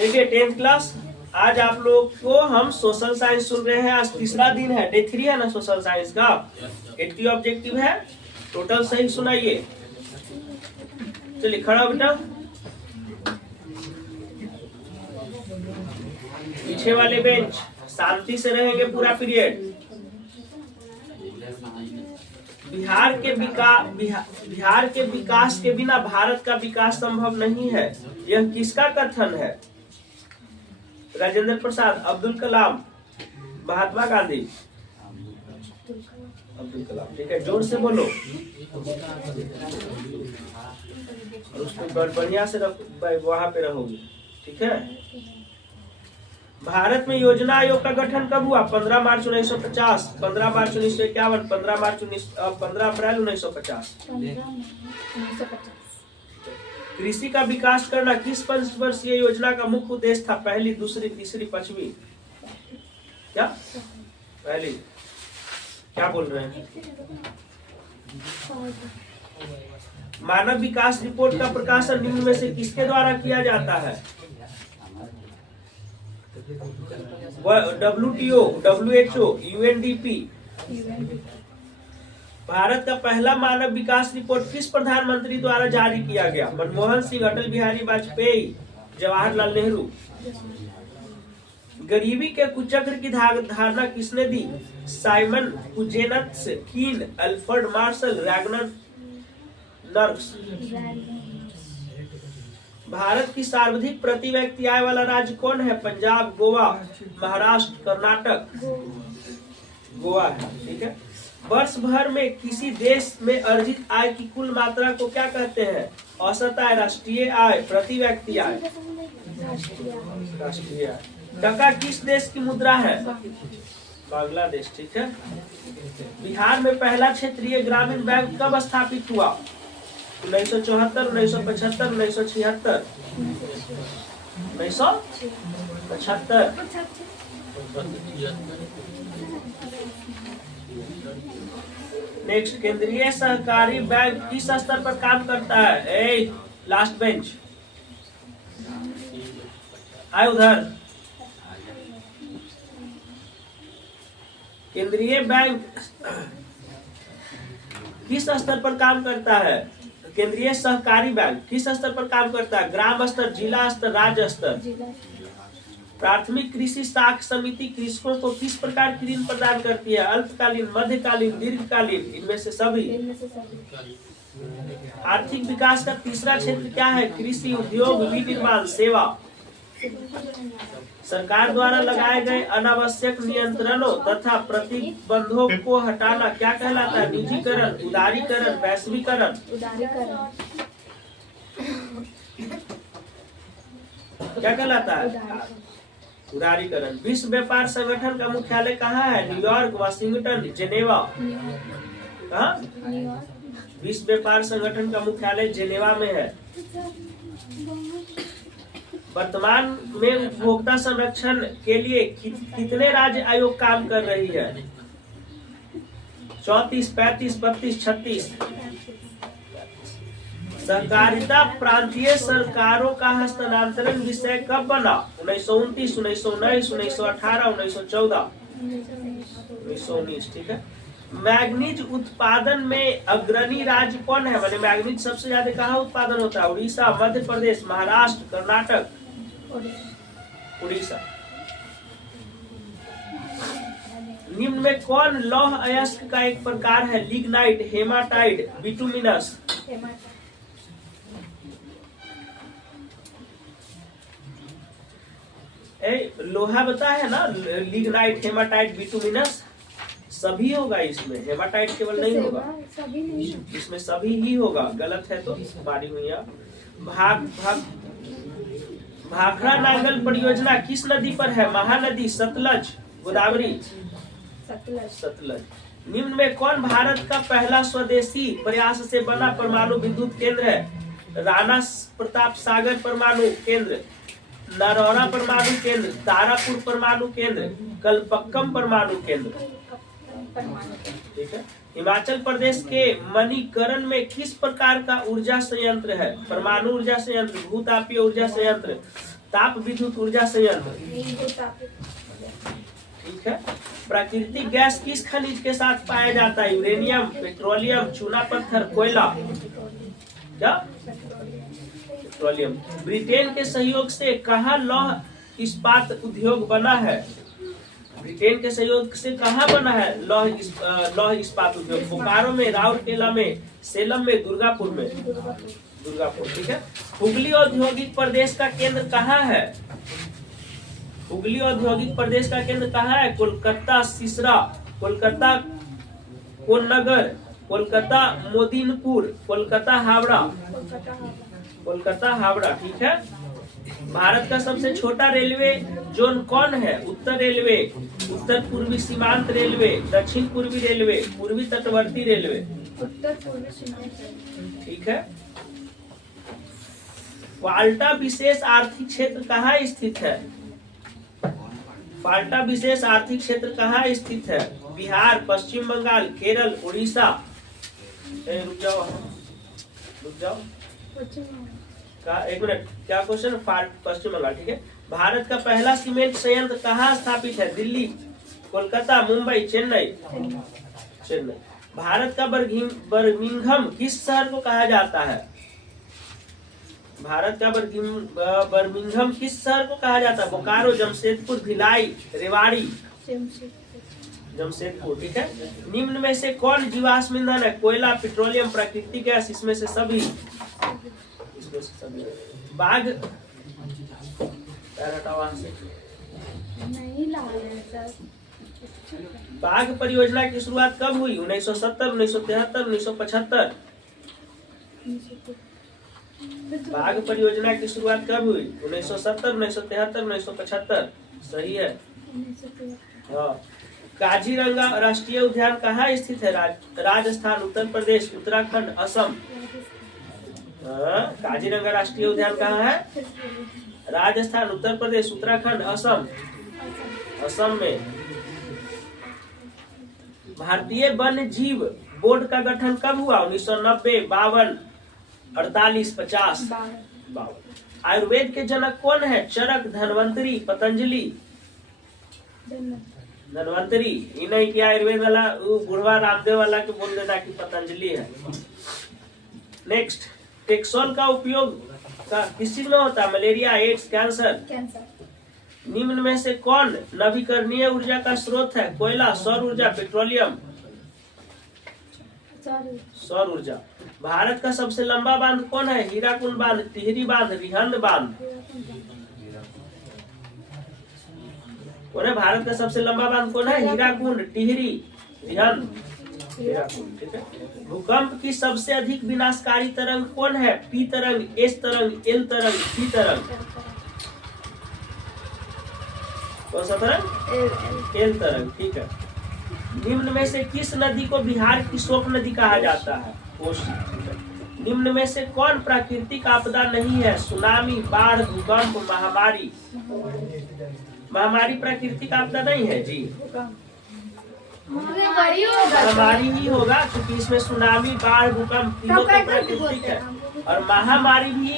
देखिए 10th class, आज आप लोग को हम सोशल साइंस सुन रहे हैं। आज तीसरा दिन है, डे 3 है ना सोशल साइंस का। 80 ऑब्जेक्टिव है, टोटल सही सुनाइए। चलिए खड़ा बेटा, पीछे वाले बेंच, शांति से रहेंगे पूरा पीरियड। बिहार के विकास के बिना भारत का विकास संभव नहीं है, यह किसका कथन है? राजेंद्र प्रसाद, अब्दुल कलाम, महात्मा गांधी? अब्दुल कलाम, ठीक है, जोर से बोलो और उसको बढ़िया से वहां पे रहोगे, ठीक है। भारत में योजना आयोग का गठन कब हुआ? 15 मार्च 1950, 15 मार्च 1951, 15 अप्रैल 1950। कृषि का विकास करना किस पंचवर्षीय योजना का मुख्य उद्देश्य था? पहली, दूसरी, तीसरी, पांचवी? क्या पहली? क्या बोल रहे हैं? मानव विकास रिपोर्ट का प्रकाशन निम्न में से किसके द्वारा किया जाता है? WTO, WHO, UNDP? भारत का पहला मानव विकास रिपोर्ट किस प्रधानमंत्री द्वारा जारी किया गया? मनमोहन सिंह, अटल बिहारी वाजपेयी, जवाहरलाल नेहरू? गरीबी के कुचक्र की धारणा किसने दी? साइमन कुजेनत्स, कीन, Alfred Marshall, Ragnar nurse? Bharat की सर्वाधिक प्रति व्यक्ति आय वाला राज्य कौन है? पंजाब, गोवा, महाराष्ट्र, कर्नाटक? गोवा है, ठीक है। वर्ष भर में किसी देश में अर्जित आय की कुल मात्रा को क्या कहते हैं? औसत आय, राष्ट्रीय आय, प्रति व्यक्ति आय? राष्ट्रीय आय। टका किस देश की मुद्रा है? बांग्लादेश, ठीक है। बिहार में पहला क्षेत्रीय ग्रामीण बैंक कब स्थापित हुआ? 1974, 1975, 1976? 1975। नेक्स्ट, केंद्रीय सहकारी बैंक किस स्तर पर काम करता है? लास्ट बेंच आए उधर। केंद्रीय बैंक किस स्तर पर काम करता है? केंद्रीय सहकारी बैंक किस स्तर पर काम करता है? ग्राम स्तर, जिला स्तर, राज्य स्तर? प्राथमिक कृषि साख समिति कृषकों को किस प्रकार की ऋण प्रदान करती है? अल्पकालीन, मध्यकालीन, दीर्घकालीन? इनमें से सभी। आर्थिक विकास का तीसरा क्षेत्र क्या है? कृषि, उद्योग, विनिर्माण, सेवा? सरकार द्वारा लगाए गए अनावश्यक नियंत्रणों तथा प्रतिबंधों को हटाना क्या कहलाता है? निजीकरण, उदारीकरण, वैश्वीकरण? क्या कहलाता है? उदारीकरण। विश्व व्यापार संगठन का मुख्यालय कहाँ है? New York, Washington, Geneva? कहाँ? विश्व व्यापार संगठन का मुख्यालय जेनेवा में है। वर्तमान में उपभोक्ता संरक्षण के लिए कितने राज्य आयोग काम कर रही है? 34, 35, 32, 36? सहकारिता प्रांतीय सरकारों का हस्तांतरण विषय कब बना? 1929, 1919, 1918, 1914? 1919, ठीक है। मैग्नीज उत्पादन में अग्रणी राज्य कौन है? मैंने मैग्नीज सबसे ज्यादा कहाँ उत्पादन होता है? उड़ीसा, मध्य प्रदेश, महाराष्ट्र, कर्नाटक? उड़ीसा। निम्न में कौन लौह अयस्क का एक प्रकार है? Lignite, haematite, bituminous? लोहा बता है ना, लिग्नाइट, हेमाटाइट, बिटुमिनस? सभी होगा इसमें, हेमाटाइट केवल नहीं होगा, इसमें सभी ही होगा। गलत है तो बारी हुई। भाखड़ा नांगल परियोजना किस नदी पर है? महानदी, सतलज, गोदावरी? सतलज। निम्न में कौन भारत का पहला स्वदेशी प्रयास से बना परमाणु विद्युत केंद्र है? राणा प्रताप सागर परमाणु केंद्र, नरौरा परमाणु केंद्र, तारापुर परमाणु केंद्र, कलपक्कम परमाणु केंद्र? ठीक है। हिमाचल प्रदेश के मणिकरण में किस प्रकार का ऊर्जा संयंत्र है? परमाणु ऊर्जा संयंत्र, भूतापीय ऊर्जा संयंत्र, ताप विद्युत ऊर्जा संयंत्र, ठीक है। प्राकृतिक गैस किस खनिज के साथ पाया जाता है? यूरेनियम, पेट्रोलियम, चूना पत्थर, कोयला। क्या? पेट्रोलियम। ब्रिटेन के सहयोग से कहाँ लौह इस्पात उद्योग बना है? ब्रिटेन के सहयोग से कहाँ बना है लौह इस्पात उद्योग? बोकारो में, राउरकेला में, सेलम में, दुर्गापुर में। दुर्गापुर, ठीक है। हुगली औद्योगिक प्रदेश का केंद्र कहाँ है? हुगली औद्योगिक प्रदेश का केंद्र कहाँ है? कोलकाता सिसरा, कोलकाता कोन्नगर, कोलकाता मोदीनपुर, कोलकाता हावड़ा। कोलकाता हावड़ा, ठीक है। भारत का सबसे छोटा रेलवे जोन कौन है? उत्तर रेलवे, उत्तर पूर्वी सीमांत रेलवे, दक्षिण पूर्वी रेलवे, पूर्वी तटवर्ती रेलवे। उत्तर पूर्वी सीमांत, ठीक है। फाल्टा विशेष आर्थिक क्षेत्र कहाँ स्थित है? फाल्टा विशेष आर्थिक क्षेत्र कहाँ स्थित है? बिहार, पश्चिम बंगाल, केरल, उड़ीसा। रुक जाओ, रुक जाओ। एक मिनट, क्या क्वेश्चन? पश्चिम बंगाल, ठीक है। भारत का पहला सीमेंट संयंत्र कहाँ स्थापित है? दिल्ली, कोलकाता, मुंबई, चेन्नई। चेन्नई। भारत का बर्मिंघम किस शहर को कहा जाता है? भारत का बर्मिंघम किस शहर को कहा जाता है? बोकारो, जमशेदपुर, भिलाई, रेवाड़ी। जमशेदपुर, ठीक है। निम्न में से कौन जीवाश्म ईंधन है? कोयला, पेट्रोलियम, प्राकृतिक गैस। इसमें से सभी। बाघ बाघ परियोजना की शुरुआत कब हुई? 1970, 1973, 1975। बाघ परियोजना की शुरुआत कब हुई? 1970, 1973, 1975। सही है। हाँ। काजीरंगा राष्ट्रीय उद्यान कहाँ स्थित है? राजस्थान, उत्तर प्रदेश, उत्तराखंड, असम। काजीरंगा राष्ट्रीय उद्यान कहाँ है? राजस्थान, उत्तर प्रदेश, उत्तराखंड, असम। असम में। भारतीय वन्य जीव बोर्ड का गठन कब हुआ? 1990, 52, 48, 50। 52। आयुर्वेद के जनक कौन है? चरक, धन्वंतरी, पतंजलि। धन्वंतरी। ये नहीं कि आयुर्वेद वाला बुढ़वा रामदेव वाला के बोल देना कि पतंजलि है। नेक्स्ट, टेक्सोल का उपयोग किस चीज में होता है? Malaria, AIDS, cancer. निम्न में से कौन नवीकरणीय ऊर्जा का स्रोत है? कोयला, सौर ऊर्जा, पेट्रोलियम। सौर ऊर्जा। भारत का सबसे लंबा बांध कौन है? हीराकुंड बांध, टिहरी बांध, रिहंद बांध। कौन है भारत का सबसे लंबा बांध? कौन है? हीराकुंड, टिहरी, रिहंद। ठीक है। भूकंप की सबसे अधिक विनाशकारी तरंग कौन है? पी तरंग, एस तरंग, एल तरंग, सी तरंग। कौन सा तरंग? एल तरंग, ठीक है। निम्न में से किस नदी को बिहार की शोक नदी कहा जाता है? कोसी। निम्न में से कौन प्राकृतिक आपदा नहीं है? सुनामी, बाढ़, भूकंप, महामारी। महामारी प्राकृतिक आपदा नहीं है जी। महामारी ही होगा, क्योंकि इसमें सुनामी, बाढ़, भूकंप तीनों तो प्राकृतिक है। और महामारी भी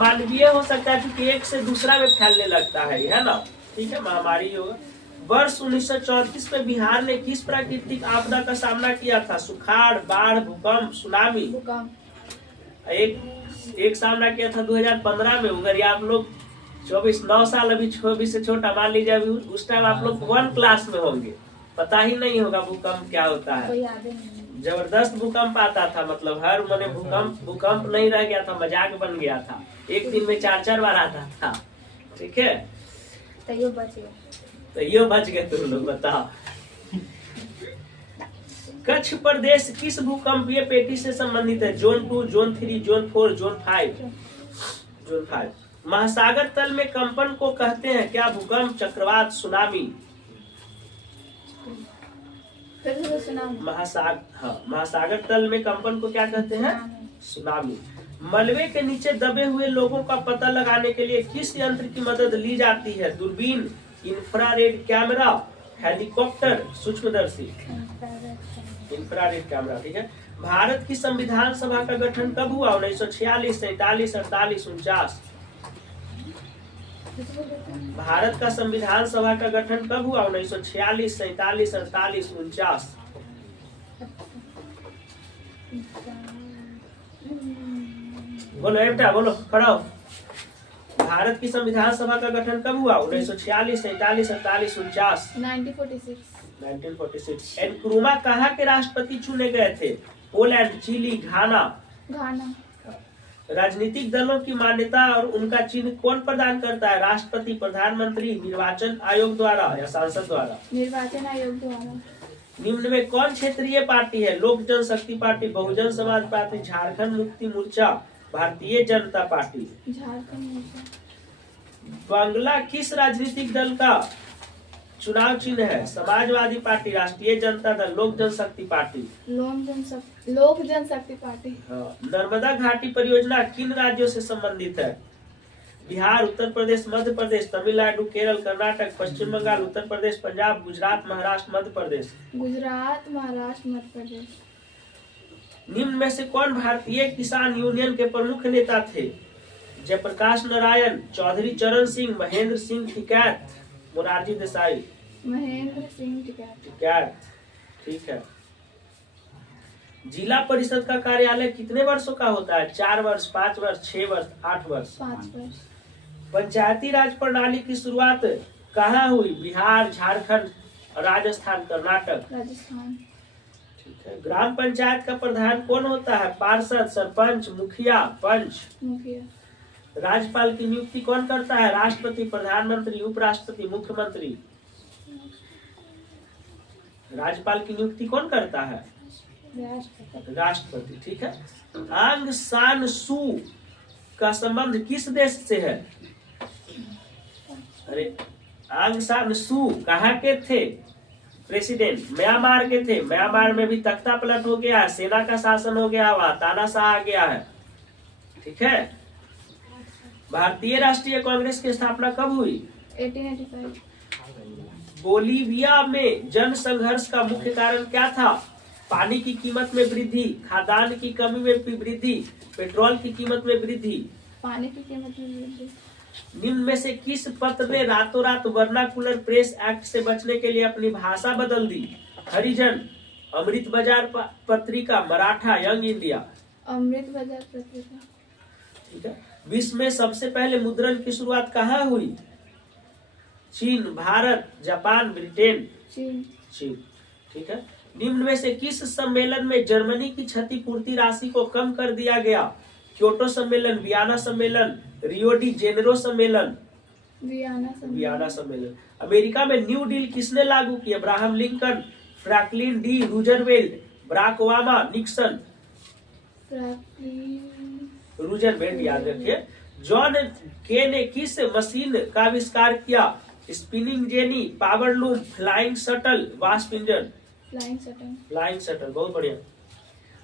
मानवीय हो सकता है, क्योंकि एक से दूसरा में फैलने लगता है ना। ठीक है, महामारी ही होगा। वर्ष 1934 में बिहार ने किस प्राकृतिक आपदा का सामना किया था? सुखाड़, बाढ़, भूकंप, सुनामी। एक सामना किया था 2015 में। अगर आप लोग 9 साल अभी 24 से छोटा, मान लीजिए अभी उस टाइम आप लोग 1 क्लास में होंगे, पता ही नहीं होगा भूकंप क्या होता है। जबरदस्त भूकंप आता था, मतलब हर मने भूकंप नहीं रह गया था, मजाक बन गया था। एक दिन में 4-4 बार आता था। ठीक है, तो ये बच गए तुम लोग, बताओ। कच्छ प्रदेश किस भूकंपीय पेटी से संबंधित है? Zone 2, zone 3, zone 4, zone 5। Zone 5। महासागर तल में कंपन को कहते हैं क्या? भूकंप, चक्रवात, सुनामी। महासागर तल में कंपन को क्या कहते हैं? सुनामी। मलबे के नीचे दबे हुए लोगों का पता लगाने के लिए किस यंत्र की मदद ली जाती है? दूरबीन, इंफ्रारेड कैमरा, हेलीकॉप्टर, सूक्ष्मदर्शी। इंफ्रारेड कैमरा, ठीक है। भारत की संविधान सभा का गठन कब हुआ? 1946, 47, 48, 49। भारत का संविधान सभा का गठन कब हुआ? 1946, 47, 48, 49। बोलो बेटा, बोलो, खड़ा हो। भारत की संविधान सभा का गठन कब हुआ? 1946, 47, 48, 49। 1946। एनक्रुमा कहाँ के राष्ट्रपति चुने गए थे? पोलैंड, चिली, घाना। राजनीतिक दलों की मान्यता और उनका चिन्ह कौन प्रदान करता है? राष्ट्रपति, प्रधानमंत्री, निर्वाचन आयोग द्वारा या सांसद द्वारा? निर्वाचन आयोग द्वारा। निम्न में कौन क्षेत्रीय पार्टी है? लोक जनशक्ति party, Bahujan Samaj party, Jharkhand Mukti Morcha, Bharatiya Janata party. Jharkhand मोर्चा। बांग्ला किस राजनीतिक दल का चुनाव चिन्ह है? समाजवादी पार्टी, राष्ट्रीय जनता दल, लोक जनशक्ति पार्टी। लोक जनशक्ति पार्टी। नर्मदा घाटी परियोजना किन राज्यों से संबंधित है? बिहार, उत्तर प्रदेश, मध्य प्रदेश, तमिलनाडु, केरल, कर्नाटक, पश्चिम बंगाल, उत्तर प्रदेश, पंजाब, गुजरात, महाराष्ट्र, मध्य प्रदेश। गुजरात, महाराष्ट्र, मध्य प्रदेश। निम्न में से कौन भारतीय किसान यूनियन के प्रमुख नेता थे? जयप्रकाश नारायण, चौधरी चरण सिंह, महेंद्र सिंह टिकैत, मोरारजी देसाई। महेंद्र सिंह टिकैत। ठीक है। जिला परिषद का कार्यालय कितने वर्षों का होता है? 4 वर्ष, 5 वर्ष, 6 वर्ष, 8 वर्ष। 5 वर्ष। पंचायती राज प्रणाली की शुरुआत कहाँ हुई? बिहार, झारखंड, राजस्थान, कर्नाटक। राजस्थान। ठीक है। ग्राम पंचायत का प्रधान कौन होता है? पार्षद, सरपंच, मुखिया, पंच। मुखिया। राज्यपाल की नियुक्ति कौन करता है? राष्ट्रपति, प्रधानमंत्री, उपराष्ट्रपति, मुख्यमंत्री। राज्यपाल की नियुक्ति कौन करता है? राष्ट्रपति। ठीक है। आंग सान सू का संबंध किस देश से है? अरे, आंग सान सू कहाँ के थे? प्रेसिडेंट, म्यांमार के थे। म्यांमार में भी तख्ता पलट हो गया है, सेना का शासन हो गया, वहां तानाशाह आ गया है। ठीक है। भारतीय राष्ट्रीय कांग्रेस की स्थापना कब हुई? 1885। बोलीविया में जन संघर्ष का मुख्य कारण क्या था? पानी की कीमत में वृद्धि, खाद्यान्न की कमी में वृद्धि, पेट्रोल की कीमत में वृद्धि। पानी की कीमत में वृद्धि। निम्न में से किस पत्र ने रातों रात वर्नाकुलर प्रेस एक्ट से बचने के लिए अपनी भाषा बदल दी? हरिजन, अमृत बाजार पत्रिका, मराठा, यंग इंडिया। अमृत बाजार पत्रिका। ठीक है। विश्व में सबसे पहले मुद्रण की शुरुआत कहाँ हुई? चीन, भारत, जापान, ब्रिटेन। चीन। ठीक है। निम्न में से किस सम्मेलन में जर्मनी की क्षतिपूर्ति राशि को कम कर दिया गया? क्योटो सम्मेलन, वियना सम्मेलन, रियो डी जेनेरो सम्मेलन। वियना सम्मेलन। अमेरिका में न्यू डील किसने लागू की? Abraham Lincoln, Franklin D Roosevelt, Barack Obama, Nixon. Roosevelt याद रखिए। जॉन के ने किस मशीन का आविष्कार किया? Spinning jenny, power loom, flying shuttle, wasp engine. Flying shuttle. बहुत बढ़िया।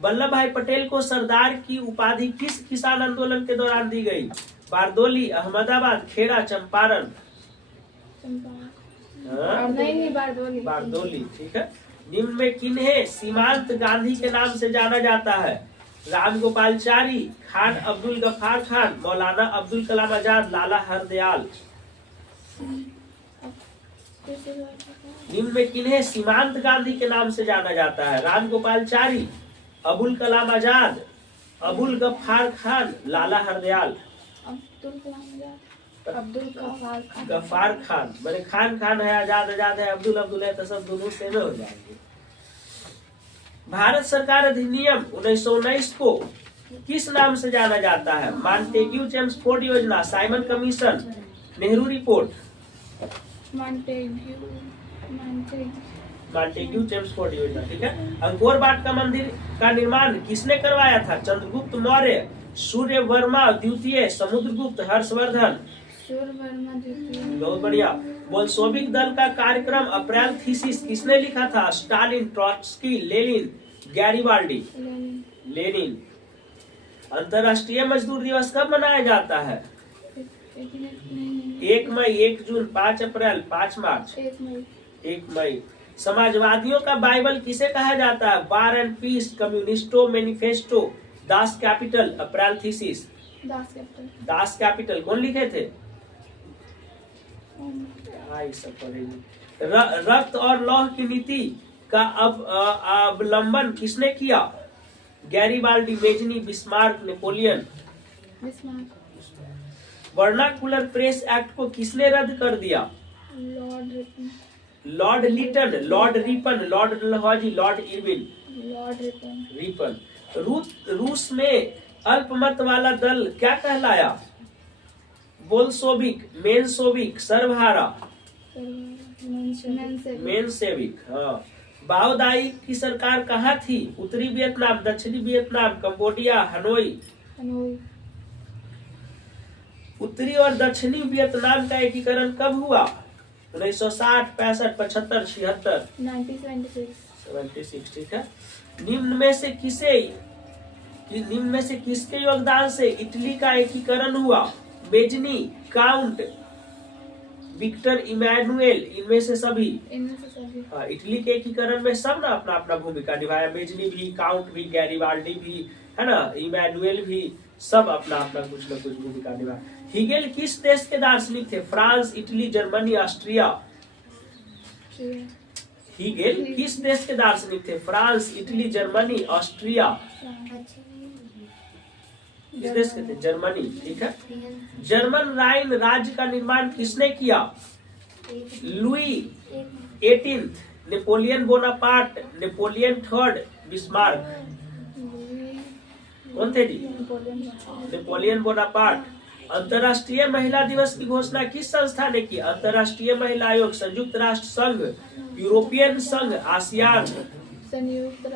वल्लभ भाई पटेल को सरदार की उपाधि किस किसान आंदोलन के दौरान दी गई? बारदोली, अहमदाबाद, खेड़ा, चंपारण। बारदोली। ठीक है। निम्न में किन्हें सीमांत गांधी के नाम से जाना जाता है? रामगोपालचारी, खान अब्दुल गफ्फार खान, मौलाना अब्दुल कलाम आजाद, लाला हरदयाल। निम्न में किन्हें सीमांत गांधी के नाम से जाना जाता है? रामगोपालचारी, अबुल कलाम आजाद, अबुल गफ्फार खान, लाला हरदयाल। गफ्फार खान। मैंने खान खान है, आजाद आजाद है, अब्दुल अब्दुल है, तो सब दोनों सेम हो जाएंगे। भारत सरकार अधिनियम 1919 को किस नाम से जाना जाता है? मॉन्टेग्यू चेम्सफोर्ड योजना, Simon commission, Nehru report. Montagu Chelmsford योजना। ठीक है। अंकोर वाट का मंदिर का निर्माण किसने करवाया था? चंद्रगुप्त मौर्य, सूर्य वर्मा द्वितीय, समुद्रगुप्त, हर्षवर्धन। बहुत बढ़िया। बोल्शेविक दल का कार्यक्रम अप्रैल थीसिस किसने लिखा था? Stalin, Trotsky, Lenin, Garibaldi. Lenin. अंतर्राष्ट्रीय मजदूर दिवस कब मनाया जाता है? 1 मई, 1 जून, 5 अप्रैल, 5 मार्च। 1 मई। समाजवादियों का बाइबल किसे कहा जाता है? War and Peace, Communist Manifesto, Das Kapital, April Thesis. Das Kapital कौन लिखे थे? ये सब पढ़ेंगे। रक्त और लौह की नीति का अवलंबन किसने किया? Garibaldi, Mazzini, Bismarck, Napoleon. Bismarck. Vernacular press act को किसने रद्द कर दिया? Lord Ripon. Lord Lytton, Lord Ripon, Lord Dalhousie, Lord Irwin. Lord Ripon. Ripon. रूस में अल्पमत वाला दल क्या कहलाया? बोल्शेविक, मेनशेविक, सर्वहारा। मेनशेविक। हाँ। बाओदाई की सरकार कहाँ थी? उत्तरी वियतनाम, दक्षिणी वियतनाम, कंबोडिया, हनोई। हनोई। उत्तरी और दक्षिणी वियतनाम का एकीकरण कब हुआ? 1960, 65, 75, 76। 1976। ठीक है। निम्न में से किसके योगदान से इटली का एकीकरण हुआ? मेजनी, काउंट, विक्टर इमैनुएल, इनमें से सभी। इटली के एकीकरण में सब ना अपना अपना भूमिका निभाया। मेजनी भी, काउंट भी, गैरीबाल्डी भी, है ना, इमैनुएल भी, सब अपना अपना कुछ न कुछ भूमिका निभाया। हिगेल किस देश के दार्शनिक थे? France, Italy, Germany, Austria. Hegel किस देश के दार्शनिक थे? France, Italy, Germany, Austria. किस देश के थे? जर्मनी। ठीक है। जर्मन राइन राज्य का निर्माण किसने किया? Louis 18, Napoleon Bonaparte, Napoleon third, Bismarck. कौन थे जी? Napoleon Bonaparte. अंतर्राष्ट्रीय महिला दिवस की घोषणा किस संस्था ने की? अंतर्राष्ट्रीय महिला आयोग, संयुक्त राष्ट्र संघ, यूरोपियन संघ, आसियान। संयुक्त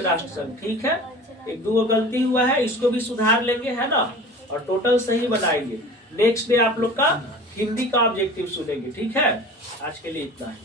राष्ट्र संघ। ठीक है। एक दो गलती हुआ है, इसको भी सुधार लेंगे, है ना, और टोटल सही बनाएंगे। नेक्स्ट डे आप लोग का हिंदी का ऑब्जेक्टिव सुनेंगे। ठीक है। आज के लिए इतना ही।